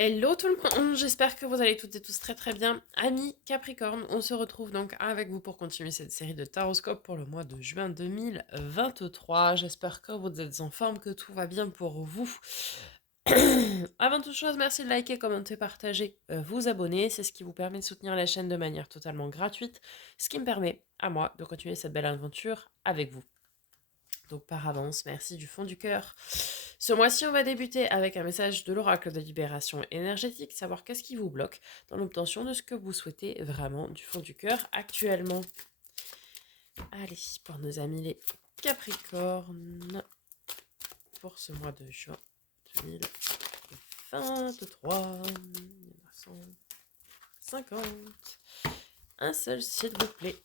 Hello tout le monde, j'espère que vous allez toutes et tous très très bien. Amis Capricorne, on se retrouve donc avec vous pour continuer cette série de taroscopes pour le mois de juin 2023. J'espère que vous êtes en forme, que tout va bien pour vous. Avant toute chose, merci de liker, commenter, partager, vous abonner. C'est ce qui vous permet de soutenir la chaîne de manière totalement gratuite, ce qui me permet à moi de continuer cette belle aventure avec vous. Donc par avance, merci du fond du cœur. Ce mois-ci, on va débuter avec un message de l'oracle de libération énergétique, savoir qu'est-ce qui vous bloque dans l'obtention de ce que vous souhaitez vraiment du fond du cœur actuellement. Allez, pour nos amis les Capricornes, pour ce mois de juin 2023, 1950. Un seul, s'il vous plaît.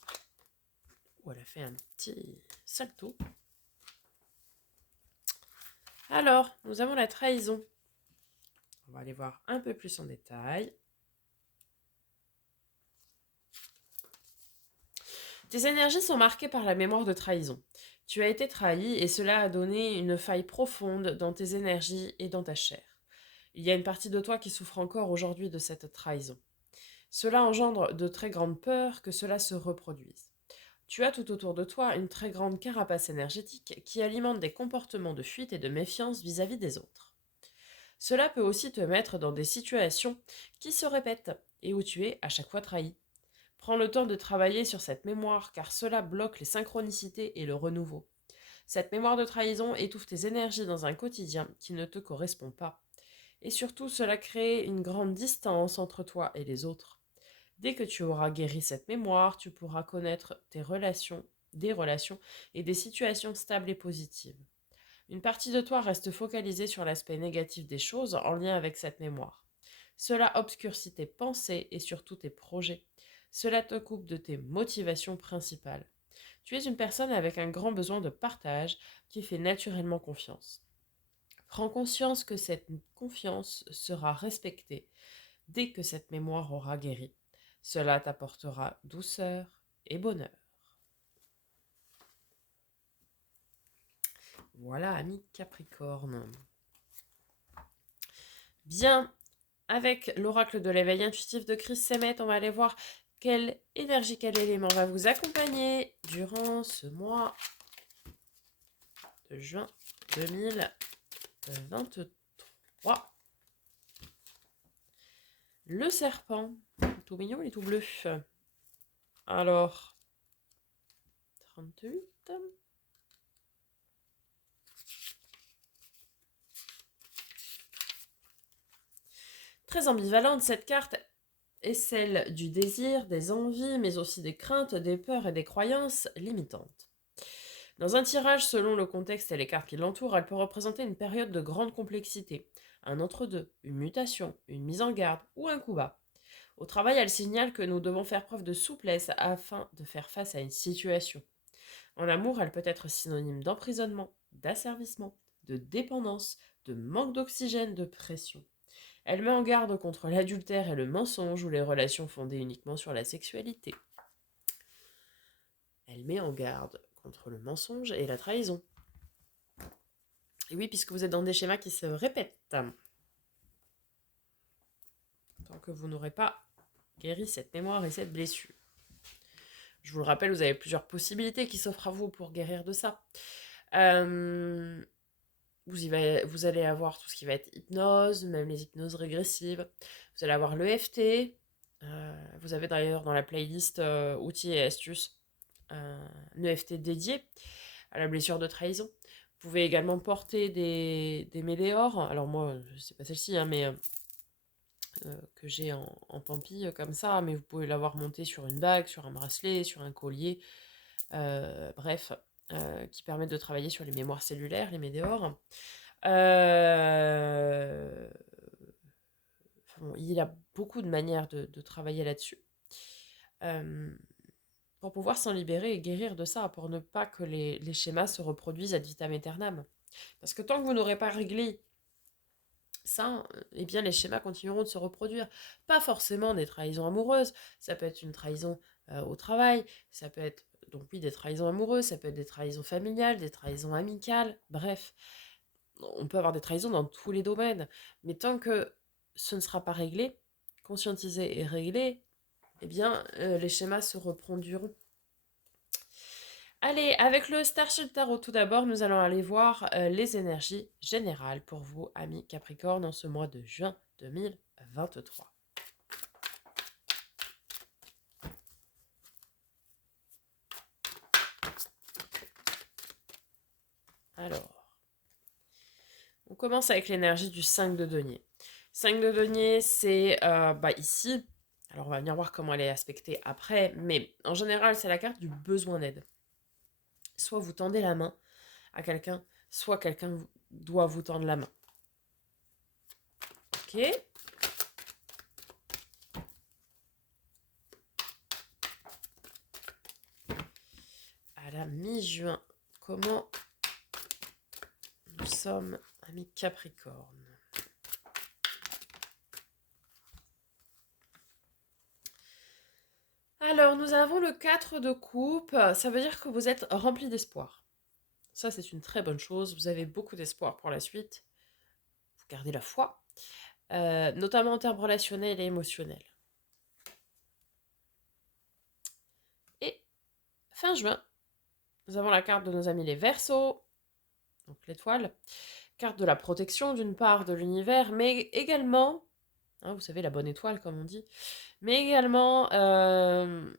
Oh, elle a fait un petit salto. Alors, nous avons la trahison. On va aller voir un peu plus en détail. Tes énergies sont marquées par la mémoire de trahison. Tu as été trahi et cela a donné une faille profonde dans tes énergies et dans ta chair. Il y a une partie de toi qui souffre encore aujourd'hui de cette trahison. Cela engendre de très grandes peurs que cela se reproduise. Tu as tout autour de toi une très grande carapace énergétique qui alimente des comportements de fuite et de méfiance vis-à-vis des autres. Cela peut aussi te mettre dans des situations qui se répètent et où tu es à chaque fois trahi. Prends le temps de travailler sur cette mémoire car cela bloque les synchronicités et le renouveau. Cette mémoire de trahison étouffe tes énergies dans un quotidien qui ne te correspond pas. Et surtout, cela crée une grande distance entre toi et les autres. Dès que tu auras guéri cette mémoire, tu pourras connaître des relations et des situations stables et positives. Une partie de toi reste focalisée sur l'aspect négatif des choses en lien avec cette mémoire. Cela obscurcit tes pensées et surtout tes projets. Cela te coupe de tes motivations principales. Tu es une personne avec un grand besoin de partage qui fait naturellement confiance. Prends conscience que cette confiance sera respectée dès que cette mémoire aura guéri. Cela t'apportera douceur et bonheur. Voilà, ami Capricorne. Bien, avec l'oracle de l'éveil intuitif de Chris Semet, on va aller voir quelle énergie, quel élément va vous accompagner durant ce mois de juin 2023. Le serpent, tout mignon et tout bleu. Alors, 38. Très ambivalente, cette carte est celle du désir, des envies, mais aussi des craintes, des peurs et des croyances limitantes. Dans un tirage, selon le contexte et les cartes qui l'entourent, elle peut représenter une période de grande complexité, un entre-deux, une mutation, une mise en garde ou un coup bas. Au travail, elle signale que nous devons faire preuve de souplesse afin de faire face à une situation. En amour, elle peut être synonyme d'emprisonnement, d'asservissement, de dépendance, de manque d'oxygène, de pression. Elle met en garde contre l'adultère et le mensonge ou les relations fondées uniquement sur la sexualité. Elle met en garde contre le mensonge et la trahison. Et oui, puisque vous êtes dans des schémas qui se répètent. Tant que vous n'aurez pas guéri cette mémoire et cette blessure. Je vous le rappelle, vous avez plusieurs possibilités qui s'offrent à vous pour guérir de ça. Vous allez avoir tout ce qui va être hypnose, même les hypnoses régressives. Vous allez avoir l'EFT. Vous avez d'ailleurs dans la playlist outils et astuces un EFT dédié à la blessure de trahison. Vous pouvez également porter des météores. Alors moi, je sais pas celle-ci, hein, mais que j'ai en pampi comme ça, mais vous pouvez l'avoir monté sur une bague, sur un bracelet, sur un collier, bref, qui permettent de travailler sur les mémoires cellulaires, les météores. Bon, il y a beaucoup de manières de travailler là-dessus. Pour pouvoir s'en libérer et guérir de ça, pour ne pas que les schémas se reproduisent ad vitam aeternam. Parce que tant que vous n'aurez pas réglé ça, eh bien les schémas continueront de se reproduire. Pas forcément des trahisons amoureuses, ça peut être une trahison au travail, ça peut être, donc oui, des trahisons amoureuses, ça peut être des trahisons familiales, des trahisons amicales, bref. On peut avoir des trahisons dans tous les domaines, mais tant que ce ne sera pas réglé, conscientisé et réglé, eh bien, les schémas se reproduiront. Allez, avec le Starship Tarot, tout d'abord, nous allons aller voir les énergies générales pour vous, amis Capricorne, en ce mois de juin 2023. Alors, on commence avec l'énergie du 5 de denier. 5 de denier, c'est ici. Alors, on va venir voir comment elle est aspectée après, mais en général, c'est la carte du besoin d'aide. Soit vous tendez la main à quelqu'un, soit quelqu'un doit vous tendre la main. Ok. À la mi-juin, comment nous sommes, amis Capricorne? Alors, nous avons le 4 de coupe. Ça veut dire que vous êtes rempli d'espoir. Ça, c'est une très bonne chose. Vous avez beaucoup d'espoir pour la suite. Vous gardez la foi, notamment en termes relationnels et émotionnels. Et fin juin, nous avons la carte de nos amis les Verseaux, donc l'étoile. Carte de la protection d'une part de l'univers, mais également, vous savez, la bonne étoile comme on dit, mais également un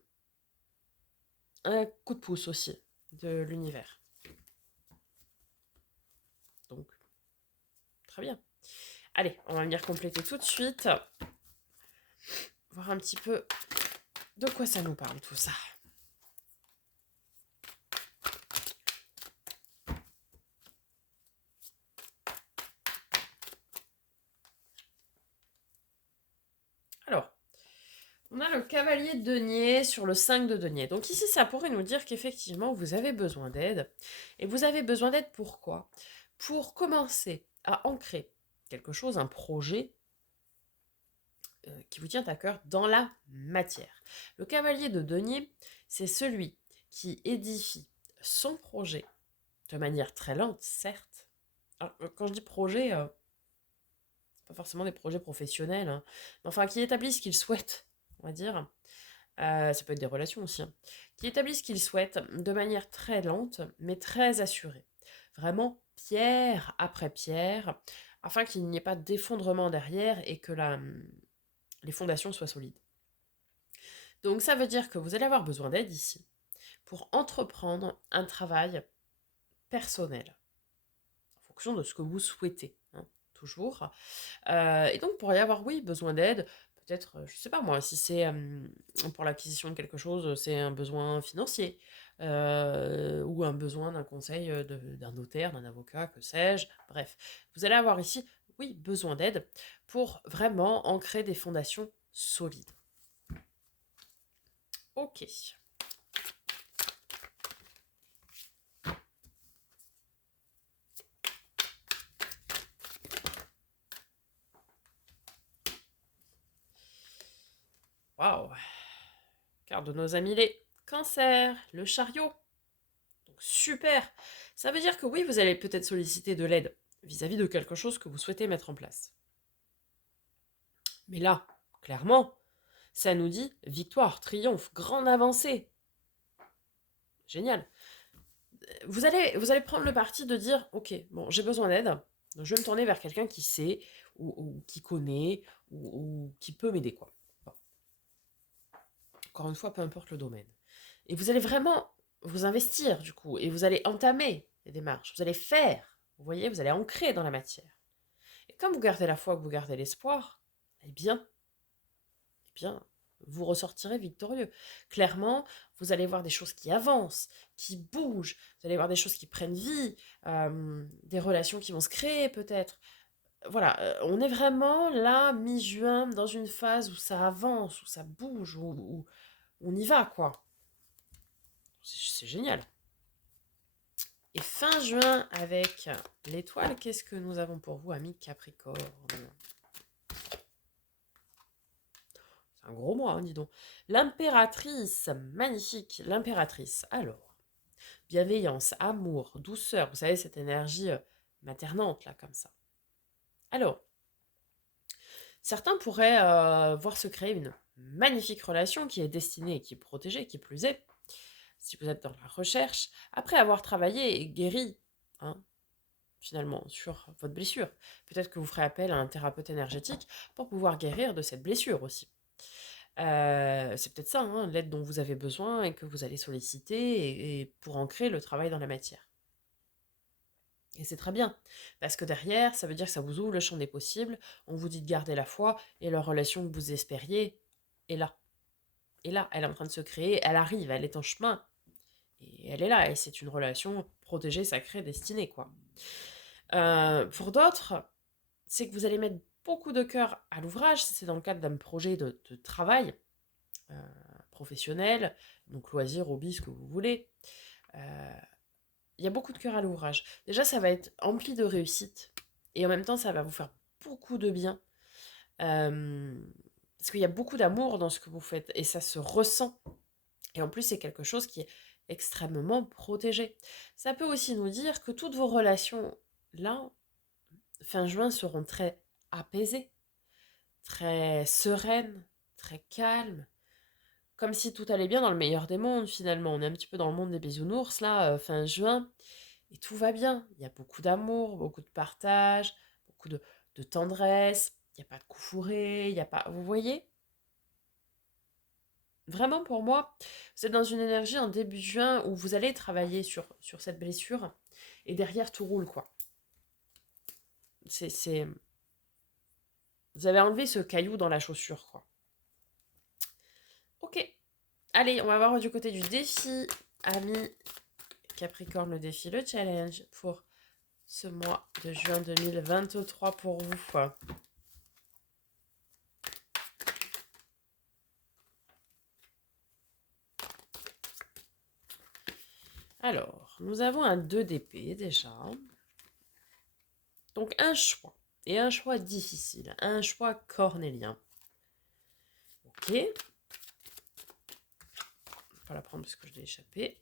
coup de pouce aussi de l'univers. Donc, très bien. Allez, on va venir compléter tout de suite. Voir un petit peu de quoi ça nous parle tout ça. Alors, on a le cavalier de denier sur le 5 de denier. Donc ici, ça pourrait nous dire qu'effectivement, vous avez besoin d'aide. Et vous avez besoin d'aide pourquoi? Pour commencer à ancrer quelque chose, un projet qui vous tient à cœur dans la matière. Le cavalier de denier, c'est celui qui édifie son projet de manière très lente, certes. Alors, quand je dis projet, pas forcément des projets professionnels, hein, mais enfin qui établit ce qu'il souhaite, on va dire. Ça peut être des relations aussi, hein, qui établit ce qu'il souhaite de manière très lente, mais très assurée. Vraiment, pierre après pierre, afin qu'il n'y ait pas d'effondrement derrière et que les fondations soient solides. Donc ça veut dire que vous allez avoir besoin d'aide ici pour entreprendre un travail personnel, en fonction de ce que vous souhaitez, hein, toujours. Et donc, pour y avoir, oui, besoin d'aide, peut-être, je sais pas moi, si c'est pour l'acquisition de quelque chose, c'est un besoin financier, ou un besoin d'un conseil d'un notaire, d'un avocat, que sais-je, bref. Vous allez avoir ici, oui, besoin d'aide pour vraiment ancrer des fondations solides. Ok. Waouh. Carte de nos amis les cancers, le chariot. Donc super. Ça veut dire que oui, vous allez peut-être solliciter de l'aide vis-à-vis de quelque chose que vous souhaitez mettre en place. Mais là, clairement, ça nous dit victoire, triomphe, grande avancée. Génial. Vous allez prendre le parti de dire, ok, bon, j'ai besoin d'aide, donc je vais me tourner vers quelqu'un qui sait, ou qui connaît, ou qui peut m'aider, quoi. Bon. Encore une fois, peu importe le domaine. Et vous allez vraiment vous investir, du coup, et vous allez entamer les démarches, vous allez faire, vous voyez, vous allez ancrer dans la matière. Et comme vous gardez la foi, que vous gardez l'espoir, eh bien, vous ressortirez victorieux. Clairement, vous allez voir des choses qui avancent, qui bougent, vous allez voir des choses qui prennent vie, des relations qui vont se créer peut-être. Voilà, on est vraiment là, mi-juin, dans une phase où ça avance, où ça bouge, où on y va, quoi. C'est génial. Et fin juin, avec l'étoile, qu'est-ce que nous avons pour vous, amis Capricorne? Un gros mois, hein, dis donc. L'impératrice, magnifique, l'impératrice. Alors, bienveillance, amour, douceur, vous savez, cette énergie maternante, là, comme ça. Alors, Certains pourraient voir se créer une magnifique relation qui est destinée et qui est protégée, qui plus est, si vous êtes dans la recherche, après avoir travaillé et guéri, hein, finalement, sur votre blessure. Peut-être que vous ferez appel à un thérapeute énergétique pour pouvoir guérir de cette blessure aussi. C'est peut-être ça, hein, l'aide dont vous avez besoin et que vous allez solliciter et pour ancrer le travail dans la matière. Et c'est très bien, parce que derrière, ça veut dire que ça vous ouvre le champ des possibles, on vous dit de garder la foi, et la relation que vous espériez est là. Et là, elle est en train de se créer, elle arrive, elle est en chemin, et elle est là, et c'est une relation protégée, sacrée, destinée, quoi. Pour d'autres, c'est que vous allez mettre beaucoup de cœur à l'ouvrage, si c'est dans le cadre d'un projet de travail euh, professionnel, donc loisir, hobby, ce que vous voulez. Il y a beaucoup de cœur à l'ouvrage. Déjà, ça va être empli de réussite, et en même temps, ça va vous faire beaucoup de bien. Parce qu'il y a beaucoup d'amour dans ce que vous faites, et ça se ressent. Et en plus, c'est quelque chose qui est extrêmement protégé. Ça peut aussi nous dire que toutes vos relations, là, fin juin, seront très apaisées, très sereines, très calmes, comme si tout allait bien dans le meilleur des mondes, finalement. On est un petit peu dans le monde des bisounours, là, fin juin, et tout va bien. Il y a beaucoup d'amour, beaucoup de partage, beaucoup de tendresse, il n'y a pas de coups fourrés, il n'y a pas... Vous voyez? Vraiment, pour moi, vous êtes dans une énergie en début juin où vous allez travailler sur cette blessure, et derrière, tout roule, quoi. C'est... Vous avez enlevé ce caillou dans la chaussure, quoi. Ok. Allez, on va voir du côté du défi. Ami Capricorne, le défi, le challenge pour ce mois de juin 2023 pour vous. Alors, nous avons un 2 d'épée déjà. Donc un choix. Et un choix difficile. Un choix cornélien. Ok. Je vais pas la prendre parce que je l'ai échappé.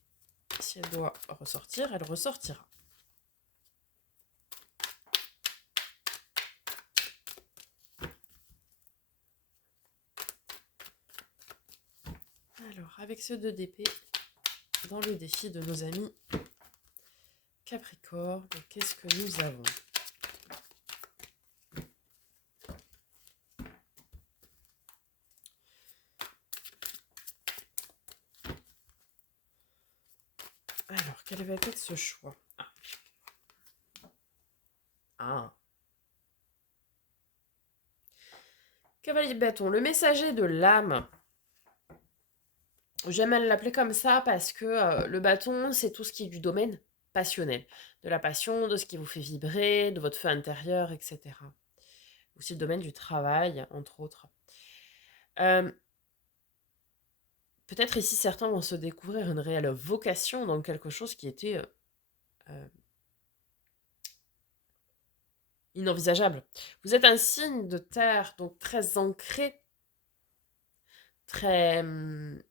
Si elle doit ressortir, elle ressortira. Alors, avec ce 2 d'épée, dans le défi de nos amis Capricorne, qu'est-ce que nous avons? Alors, quel va être ce choix? Ah. Cavalier de bâton, le messager de l'âme. J'aime à l'appeler comme ça parce que le bâton, c'est tout ce qui est du domaine passionnel. De la passion, de ce qui vous fait vibrer, de votre feu intérieur, etc. Aussi le domaine du travail, entre autres. Euh, Peut-être ici, certains vont se découvrir une réelle vocation dans quelque chose qui était euh, inenvisageable. Vous êtes un signe de terre, donc très ancré, très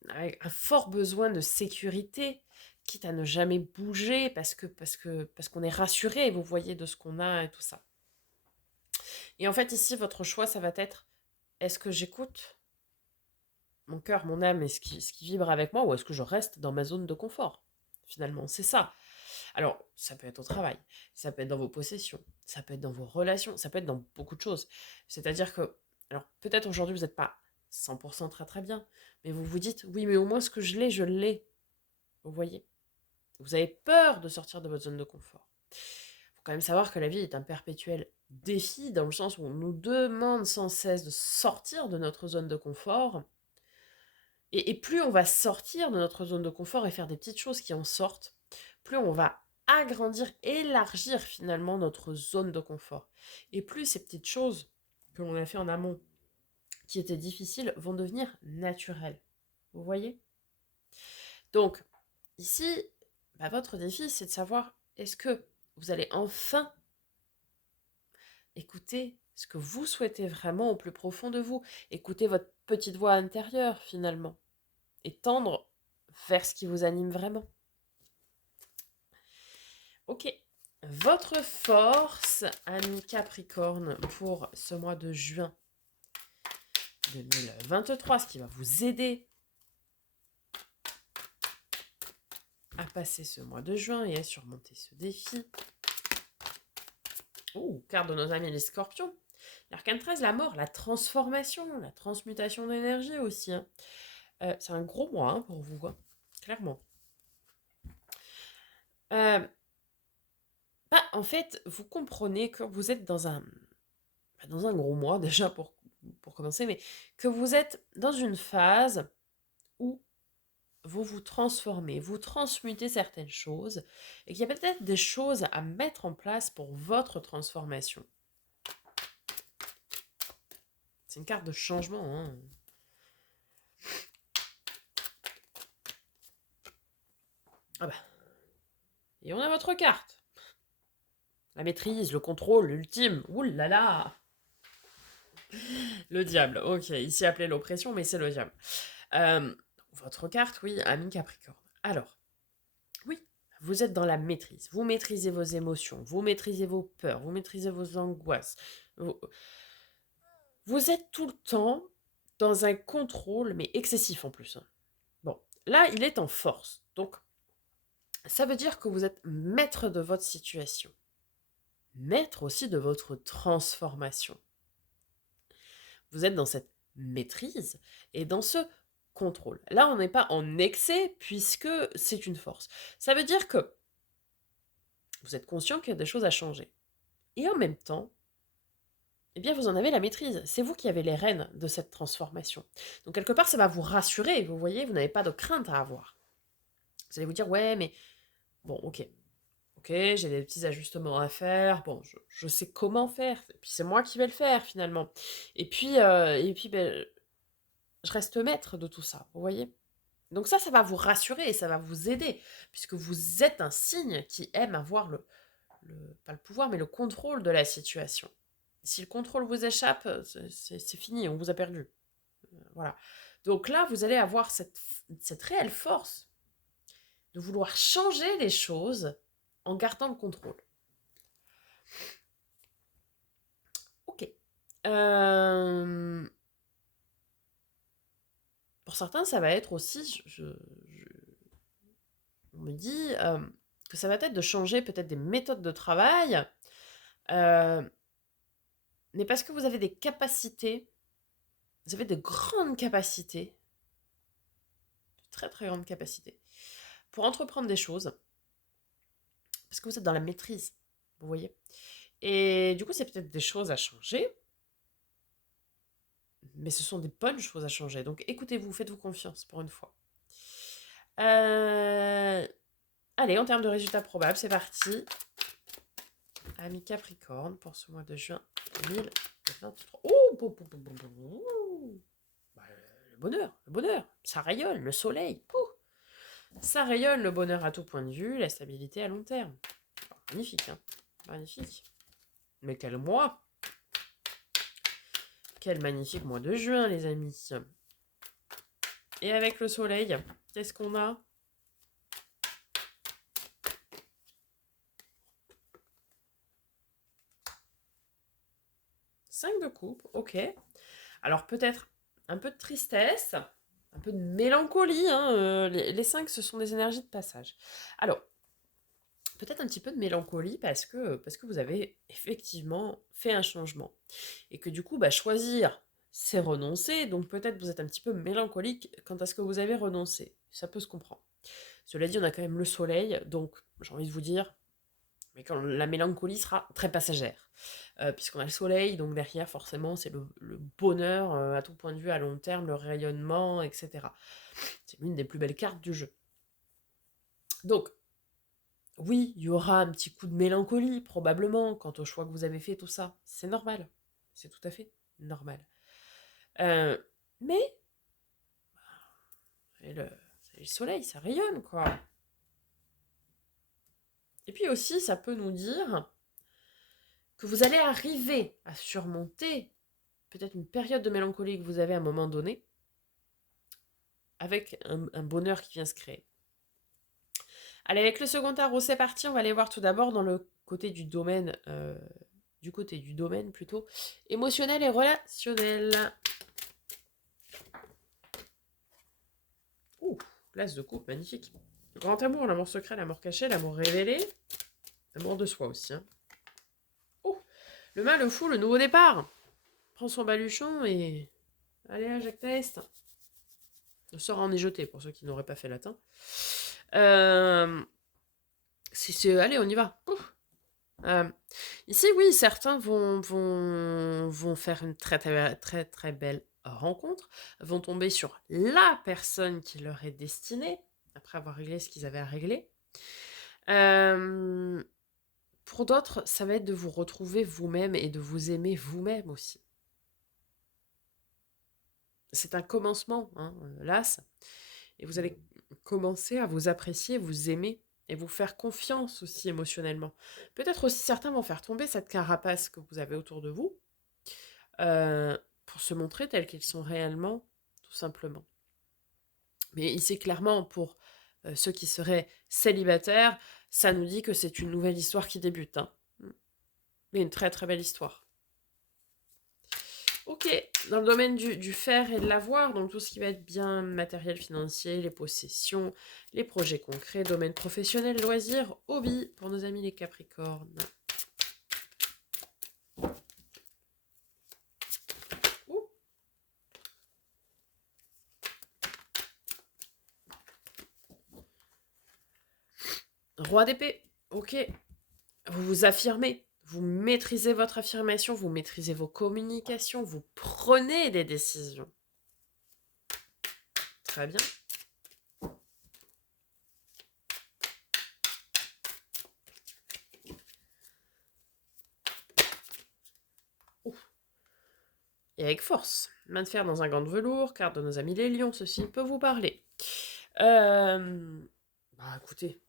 avec un fort besoin de sécurité, quitte à ne jamais bouger parce qu'on est rassuré, vous voyez, de ce qu'on a et tout ça. Et en fait, ici, votre choix, ça va être, est-ce que j'écoute mon cœur, mon âme et ce qui vibre avec moi, ou est-ce que je reste dans ma zone de confort? Finalement, c'est ça. Alors, ça peut être au travail, ça peut être dans vos possessions, ça peut être dans vos relations, ça peut être dans beaucoup de choses. C'est-à-dire que, alors peut-être aujourd'hui vous n'êtes pas 100% très très bien, mais vous vous dites, oui, mais au moins ce que je l'ai, je l'ai. Vous voyez? Vous avez peur de sortir de votre zone de confort. Il faut quand même savoir que la vie est un perpétuel défi, dans le sens où on nous demande sans cesse de sortir de notre zone de confort. Et plus on va sortir de notre zone de confort et faire des petites choses qui en sortent, plus on va agrandir, élargir finalement notre zone de confort. Et plus ces petites choses que l'on a fait en amont, qui étaient difficiles, vont devenir naturelles. Vous voyez? Donc, ici, votre défi, c'est de savoir, est-ce que vous allez enfin écouter ce que vous souhaitez vraiment au plus profond de vous, écouter votre petite voix intérieure finalement, et tendre vers ce qui vous anime vraiment. Ok. Votre force, ami Capricorne, pour ce mois de juin 2023, ce qui va vous aider à passer ce mois de juin et à surmonter ce défi. Oh, carte de nos amis les scorpions. L'arcane 13, la mort, la transformation, la transmutation d'énergie aussi. Hein. C'est un gros mois hein, pour vous, hein, clairement. En fait, vous comprenez que vous êtes dans un gros mois déjà pour commencer, mais que vous êtes dans une phase où vous vous transformez, vous transmutez certaines choses, et qu'il y a peut-être des choses à mettre en place pour votre transformation. C'est une carte de changement. Hein. Ah bah. Et on a votre carte. La maîtrise, le contrôle, l'ultime. Ouh là là. Le diable. Ok, ici appelé l'oppression, mais c'est le diable. Votre carte, oui, ami Capricorne. Alors, oui, vous êtes dans la maîtrise. Vous maîtrisez vos émotions, vous maîtrisez vos peurs, vous maîtrisez vos angoisses. Vous êtes tout le temps dans un contrôle, mais excessif en plus. Hein. Bon, là, il est en force. Donc, ça veut dire que vous êtes maître de votre situation. Maître aussi de votre transformation. Vous êtes dans cette maîtrise et dans ce contrôle. Là, on n'est pas en excès puisque c'est une force. Ça veut dire que vous êtes conscient qu'il y a des choses à changer. Et en même temps, eh bien, vous en avez la maîtrise. C'est vous qui avez les rênes de cette transformation. Donc, quelque part, ça va vous rassurer. Vous voyez, vous n'avez pas de crainte à avoir. Vous allez vous dire, ouais, mais bon, ok. Ok, j'ai des petits ajustements à faire. Bon, je sais comment faire. Et puis, c'est moi qui vais le faire, finalement. Et puis ben, je reste maître de tout ça. Vous voyez? Donc ça va vous rassurer et ça va vous aider, puisque vous êtes un signe qui aime avoir pas le pouvoir, mais le contrôle de la situation. Si le contrôle vous échappe, c'est fini, on vous a perdu. Voilà. Donc là, vous allez avoir cette réelle force de vouloir changer les choses en gardant le contrôle. Ok. Pour certains, ça va être aussi, on me dit que ça va être de changer peut-être des méthodes de travail, mais parce que vous avez des capacités, vous avez de grandes capacités, de très très grandes capacités, pour entreprendre des choses, parce que vous êtes dans la maîtrise, vous voyez. Et du coup, c'est peut-être des choses à changer, mais ce sont des bonnes choses à changer. Donc écoutez-vous, faites-vous confiance pour une fois. Allez, en termes de résultats probables, c'est parti. Ami Capricorne pour ce mois de juin 2023. Bah, le bonheur, ça rayonne, le soleil. Ça rayonne le bonheur à tout point de vue, la stabilité à long terme. Magnifique, hein. Magnifique. Mais quel mois! Quel magnifique mois de juin, les amis. Et avec le soleil, qu'est-ce qu'on a? Cinq de coupe, ok. Alors peut-être un peu de tristesse, un peu de mélancolie. Hein, les 5, ce sont des énergies de passage. Alors, peut-être un petit peu de mélancolie parce que vous avez effectivement fait un changement. Et que du coup, choisir, c'est renoncer. Donc peut-être vous êtes un petit peu mélancolique quant à ce que vous avez renoncé. Ça peut se comprendre. Cela dit, on a quand même le soleil. Donc j'ai envie de vous dire, mais quand la mélancolie sera très passagère. Puisqu'on a le soleil, donc derrière, forcément, c'est le bonheur à tout point de vue, à long terme, le rayonnement, etc. C'est l'une des plus belles cartes du jeu. Donc, oui, il y aura un petit coup de mélancolie, probablement, quant au choix que vous avez fait, tout ça. C'est normal. C'est tout à fait normal. Mais, c'est le soleil, ça rayonne, quoi. Et puis aussi, ça peut nous dire que vous allez arriver à surmonter peut-être une période de mélancolie que vous avez à un moment donné, avec un bonheur qui vient se créer. Allez, avec le second tarot, c'est parti. On va aller voir tout d'abord dans le côté du domaine, plutôt, émotionnel et relationnel. Place de coupe, magnifique. Le grand amour, l'amour secret, l'amour caché, l'amour révélé. L'amour de soi aussi. Hein. Oh, le mal, le fou, le nouveau départ. Prends son baluchon et... Allez, à Jacques Test. Le sort en est jeté, pour ceux qui n'auraient pas fait latin. Allez, on y va. Euh, ici, oui, certains vont faire une très, très, très, très belle rencontre, vont tomber sur la personne qui leur est destinée, après avoir réglé ce qu'ils avaient à régler. Pour d'autres, ça va être de vous retrouver vous-même et de vous aimer vous-même aussi. C'est un commencement, hein, l'as, et vous allez commencer à vous apprécier, vous aimer, et vous faire confiance aussi émotionnellement. Peut-être aussi certains vont faire tomber cette carapace que vous avez autour de vous, pour se montrer tels qu'ils sont réellement, tout simplement. Mais ici, clairement, pour ceux qui seraient célibataires, ça nous dit que c'est une nouvelle histoire qui débute. Hein. Mais une très très belle histoire. Ok, dans le domaine du faire et de l'avoir, donc tout ce qui va être bien matériel financier, les possessions, les projets concrets, domaine professionnel, loisirs, hobby, pour nos amis les Capricornes. Ouh. Roi d'épée, ok, vous vous affirmez, vous maîtrisez votre affirmation, vous maîtrisez vos communications, vous prenez des décisions. Très bien. Et avec force. Main de fer dans un gant de velours, carte de nos amis les lions, ceci peut vous parler. Écoutez,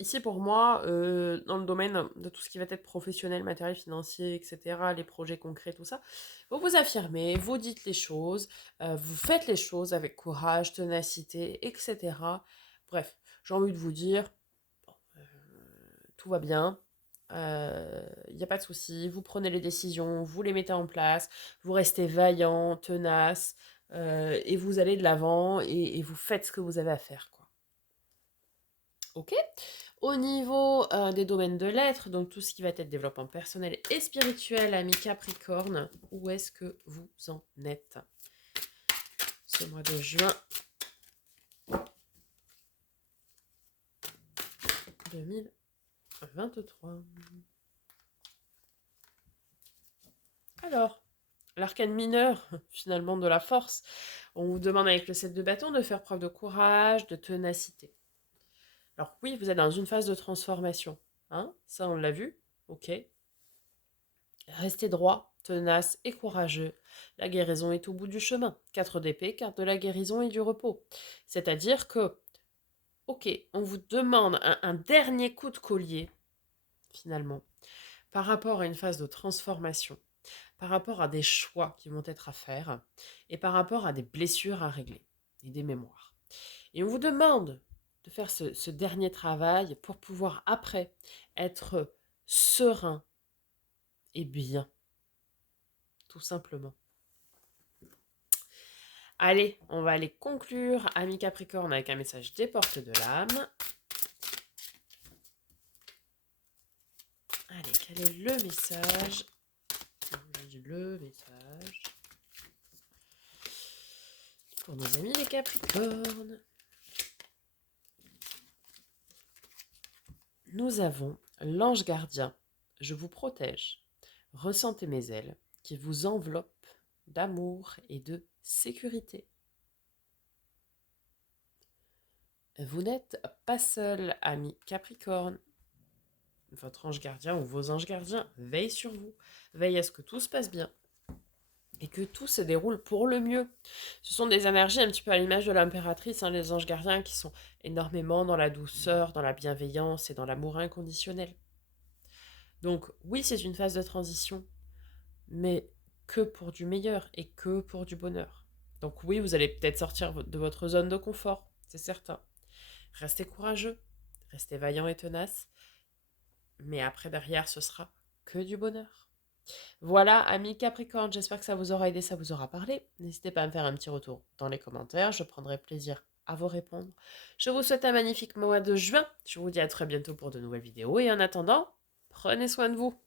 ici pour moi, dans le domaine de tout ce qui va être professionnel, matériel, financier, etc., les projets concrets, tout ça, vous vous affirmez, vous dites les choses, vous faites les choses avec courage, ténacité, etc. Bref, j'ai envie de vous dire, tout va bien, il n'y a pas de souci, vous prenez les décisions, vous les mettez en place, vous restez vaillant, tenace, et vous allez de l'avant et vous faites ce que vous avez à faire, quoi. Ok. Au niveau des domaines de l'être, donc tout ce qui va être développement personnel et spirituel, ami Capricorne, où est-ce que vous en êtes ce mois de juin 2023. Alors, l'arcane mineur, finalement, de la force. On vous demande avec le 7 de bâton de faire preuve de courage, de ténacité. Alors oui, vous êtes dans une phase de transformation. Hein, ça, on l'a vu. Ok. Restez droit, tenace et courageux. La guérison est au bout du chemin. 4 d'épée, carte de la guérison et du repos. C'est-à-dire que, ok, on vous demande un dernier coup de collier, finalement, par rapport à une phase de transformation, par rapport à des choix qui vont être à faire, et par rapport à des blessures à régler, et des mémoires. Et on vous demande de faire ce dernier travail pour pouvoir, après, être serein et bien, tout simplement. Allez, on va aller conclure, ami Capricorne, avec un message des portes de l'âme. Allez, quel est le message? Le message pour nos amis les Capricornes. Nous avons l'ange gardien. Je vous protège. Ressentez mes ailes qui vous enveloppent d'amour et de sécurité. Vous n'êtes pas seul, ami Capricorne. Votre ange gardien ou vos anges gardiens veillent sur vous, veillent à ce que tout se passe bien et que tout se déroule pour le mieux. Ce sont des énergies un petit peu à l'image de l'impératrice, hein, les anges gardiens qui sont énormément dans la douceur, dans la bienveillance et dans l'amour inconditionnel. Donc oui, c'est une phase de transition, mais que pour du meilleur et que pour du bonheur. Donc oui, vous allez peut-être sortir de votre zone de confort, c'est certain. Restez courageux, restez vaillant et tenace, mais après derrière, ce sera que du bonheur. Voilà, amis Capricorne, j'espère que ça vous aura aidé, ça vous aura parlé. N'hésitez pas à me faire un petit retour dans les commentaires, je prendrai plaisir à vous répondre. Je vous souhaite un magnifique mois de juin. Je vous dis à très bientôt pour de nouvelles vidéos et en attendant, prenez soin de vous.